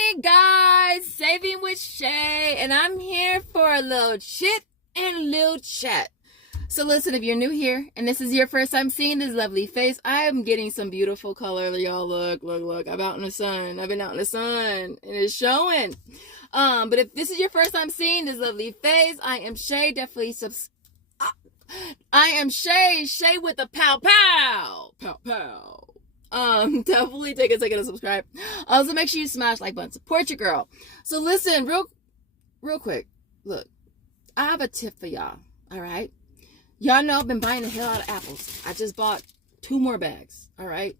morning, guys. Saving with Shay, and I'm here for a little chit and a little chat. So listen, if you're new here and this is your first time seeing this lovely face, I am getting some beautiful color. Y'all look. I'm out in the sun. I've been out in the sun and it's showing. But if this is your first time seeing this lovely face, I am Shay. Definitely I am Shay with a pow. Definitely take a second to subscribe. Also, make sure you smash like button. Support your girl. So listen, real quick. Look, I have a tip for y'all. All right, y'all know I've been buying the hell out of apples. I just bought 2 more bags. All right,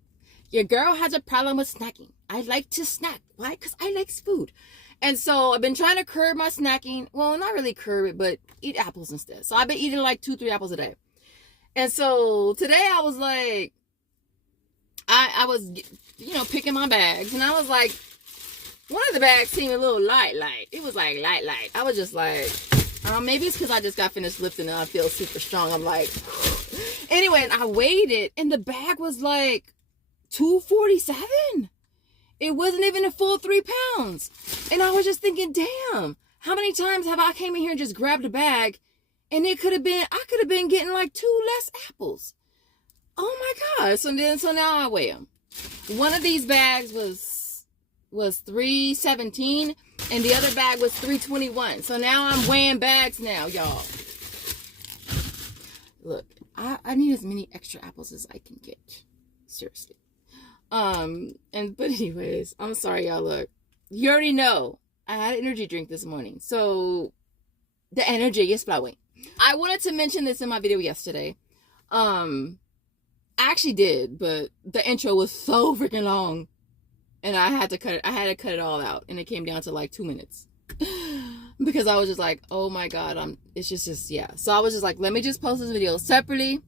your girl has a problem with snacking. I like to snack. Why? Because I like food. And so I've been trying to curb my snacking. Well, not really curb it, but eat apples instead. So I've been eating like 2-3 apples a day. And so today I was like, I was, picking my bags, and I was like, one of the bags seemed a little light. It was like light. I was just like, maybe it's because I just got finished lifting and I feel super strong. I'm like, anyway, and I weighed it, and the bag was like 247. It wasn't even a full 3 pounds. And I was just thinking, damn, how many times have I came in here and just grabbed a bag, and I could have been getting like 2 less apples. Oh my God. So now I weigh them. One of these bags was 317 and the other bag was 321. So now I'm weighing bags now, y'all. Look, I need as many extra apples as I can get. Seriously. But anyways, I'm sorry, y'all. Look, you already know I had an energy drink this morning. So the energy is flowing. I wanted to mention this in my video yesterday. I actually did, but the intro was so freaking long, and I had to cut it all out, and it came down to like 2 minutes because I was just like, oh my God, it's just yeah. So I was just like, let me just post this video separately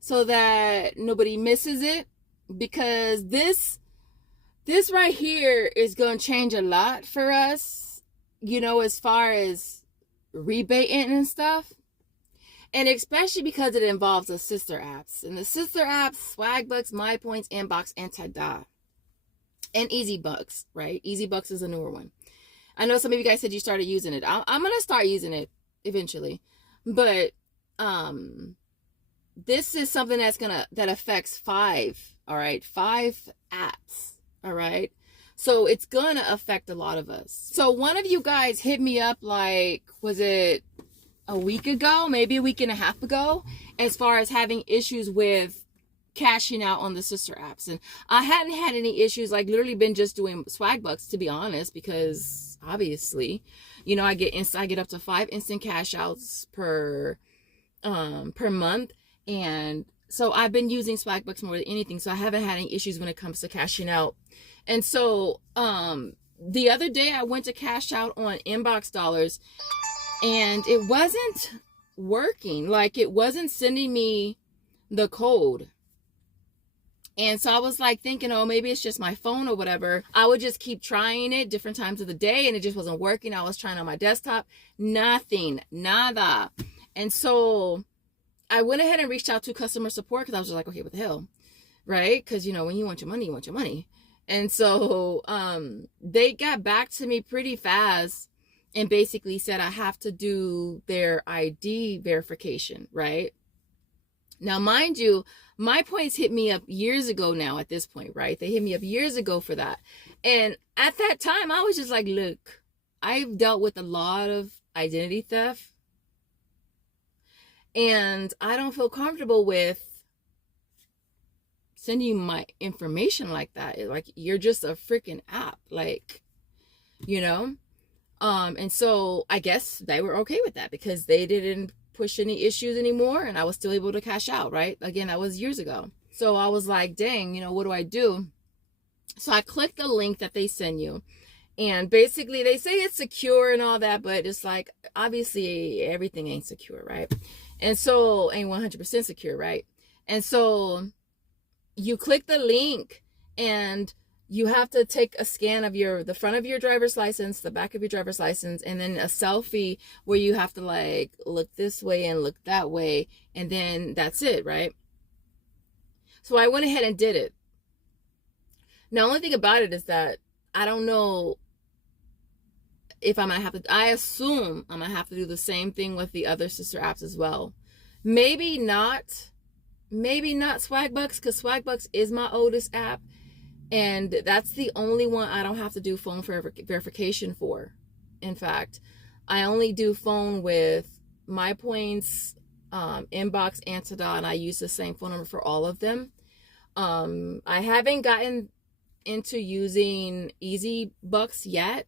so that nobody misses it, because this right here is gonna change a lot for us, as far as rebating and stuff. And especially because it involves the sister apps. And the sister apps, Swagbucks, MyPoints, Inbox, and Tada. And EasyBucks, right? EasyBucks is a newer one. I know some of you guys said you started using it. I'm going to start using it eventually. But this is something that affects 5, all right? 5 apps, all right? So it's going to affect a lot of us. So one of you guys hit me up like, was it a week ago, maybe a week and a half ago, as far as having issues with cashing out on the sister apps. And I hadn't had any issues, like literally been just doing Swagbucks, to be honest, because obviously, I get up to 5 instant cash outs per month. And so I've been using Swagbucks more than anything. So I haven't had any issues when it comes to cashing out. And so the other day I went to cash out on Inbox dollars, and it wasn't working. Like, it wasn't sending me the code. And so I was like thinking, oh, maybe it's just my phone or whatever. I would just keep trying it different times of the day, and it just wasn't working. I was trying on my desktop. Nothing. Nada. And so I went ahead and reached out to customer support, because I was just like, okay, what the hell? Right? Because, when you want your money, you want your money. And so they got back to me pretty fast and basically said I have to do their ID verification, right? Now, mind you, MyPoints hit me up years ago now at this point, right? They hit me up years ago for that. And at that time, I was just like, look, I've dealt with a lot of identity theft, and I don't feel comfortable with sending you my information like that. Like, you're just a freaking app, like, and so I guess they were okay with that, because they didn't push any issues anymore, and I was still able to cash out, right? Again, that was years ago. So I was like, dang, what do I do? So I clicked the link that they send you, and basically they say it's secure and all that, but it's like, obviously everything ain't secure, right? And so ain't 100% secure, right? And so you click the link, and you have to take a scan of the front of your driver's license, the back of your driver's license, and then a selfie where you have to like look this way and look that way, and then that's it, right? So I went ahead and did it. Now, the only thing about it is that I don't know if I'm gonna have to, I assume I'm gonna have to do the same thing with the other sister apps as well. Maybe not Swagbucks, because Swagbucks is my oldest app, and that's the only one I don't have to do phone verification for. In fact, I only do phone with My Points, Inbox, and Tada, and I use the same phone number for all of them. I haven't gotten into using Easy Bucks yet.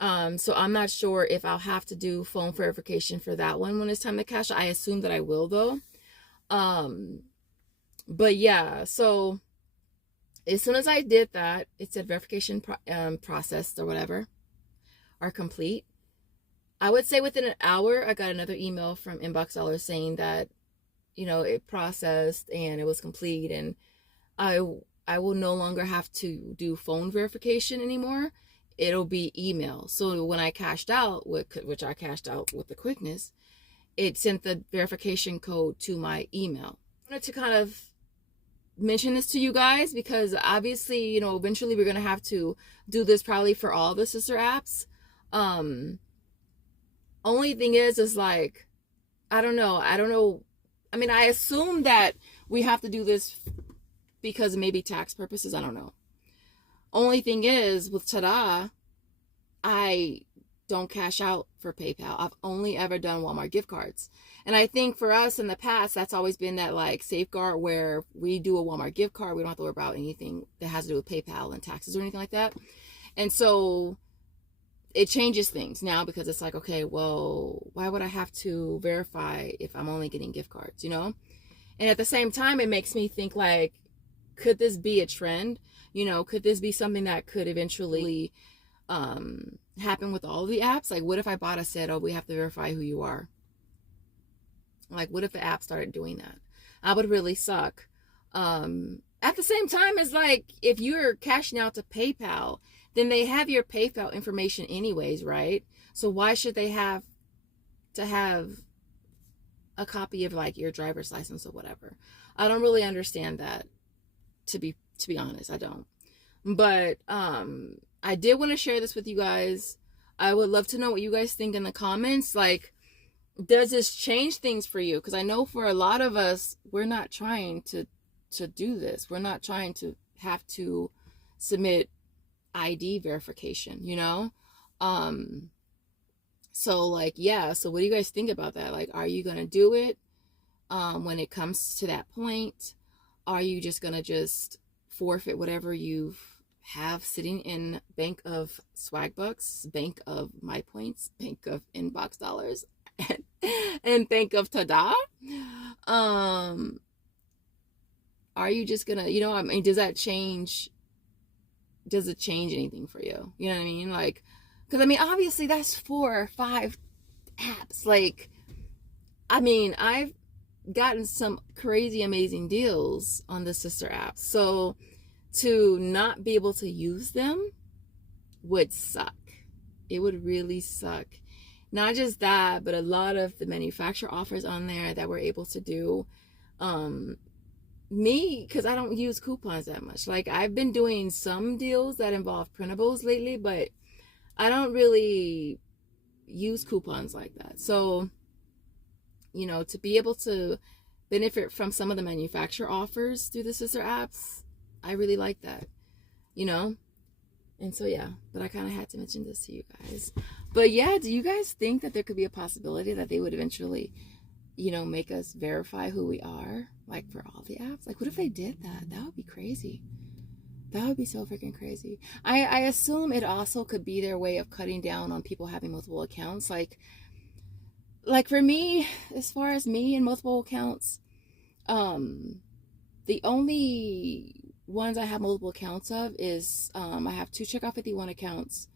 So I'm not sure if I'll have to do phone verification for that one when it's time to cash. I assume that I will though. But yeah, so as soon as I did that, it said verification processed or whatever, are complete. I would say within an hour, I got another email from Inbox Dollar saying that, you know, it processed and it was complete, and I will no longer have to do phone verification anymore. It'll be email. So when I cashed out, which I cashed out with the quickness, it sent the verification code to my email. I wanted to kind of mention this to you guys because obviously, you know, eventually we're going to have to do this probably for all the sister apps. Only thing is like, I don't know. I mean, I assume that we have to do this because maybe tax purposes. I don't know. Only thing is with Tada, I don't cash out for PayPal. I've only ever done Walmart gift cards. And I think for us in the past, that's always been that like safeguard where we do a Walmart gift card. We don't have to worry about anything that has to do with PayPal and taxes or anything like that. And so it changes things now because it's like, okay, well, why would I have to verify if I'm only getting gift cards, you know? And at the same time, it makes me think like, could this be a trend? You know, could this be something that could eventually happen with all of the apps? Like, what if I bought a set, oh, we have to verify who you are? Like, what if the app started doing that? I would really suck. At the same time, it's like, if you're cashing out to PayPal, then they have your PayPal information anyways, right? So why should they have to have a copy of like your driver's license or whatever? I don't really understand that, to be honest. I don't. But I did want to share this with you guys. I would love to know what you guys think in the comments. Like, does this change things for you? Because I know for a lot of us, we're not trying to do this. We're not trying to have to submit ID verification, you know? So like, yeah, so what do you guys think about that? Like, are you gonna do it when it comes to that point? Are you just gonna just forfeit whatever you have sitting in bank of Swagbucks, bank of My Points, bank of Inbox Dollars, and bank of Tada? Are you just gonna, you know, I mean, does it change anything for you? You know what I mean? Like, because I mean, obviously that's 4 or 5 apps. Like, I mean, I've gotten some crazy amazing deals on the sister apps, so to not be able to use them would suck. It would really suck. Not just that, but a lot of the manufacturer offers on there that we're able to do. Me, because I don't use coupons that much. Like, I've been doing some deals that involve printables lately, but I don't really use coupons like that. So, you know, to be able to benefit from some of the manufacturer offers through the sister apps, I really like that, you know? And so, yeah, but I kind of had to mention this to you guys. But yeah, do you guys think that there could be a possibility that they would eventually, you know, make us verify who we are, like for all the apps? Like, what if they did that? That would be crazy. That would be so freaking crazy. I assume it also could be their way of cutting down on people having multiple accounts. Like for me, as far as me and multiple accounts, the only ones I have multiple accounts of is, I have 2 Checkout 51 accounts,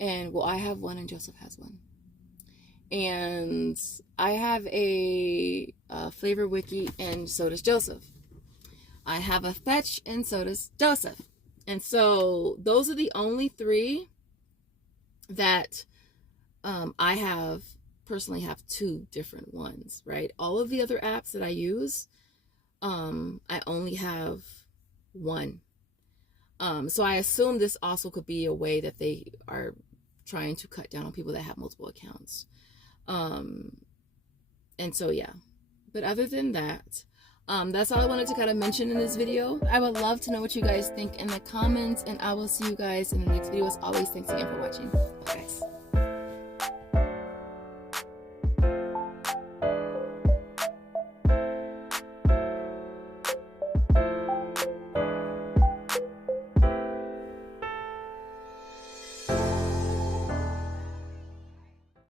and well, I have one and Joseph has one. And I have a Flavor Wiki, and so does Joseph. I have a Fetch, and so does Joseph. And so those are the only 3 that I personally have 2 different ones, right? All of the other apps that I use, I only have 1. So I assume this also could be a way that they are trying to cut down on people that have multiple accounts. And so, yeah. But other than that, that's all I wanted to kind of mention in this video. I would love to know what you guys think in the comments, and I will see you guys in the next video. As always, thanks again for watching.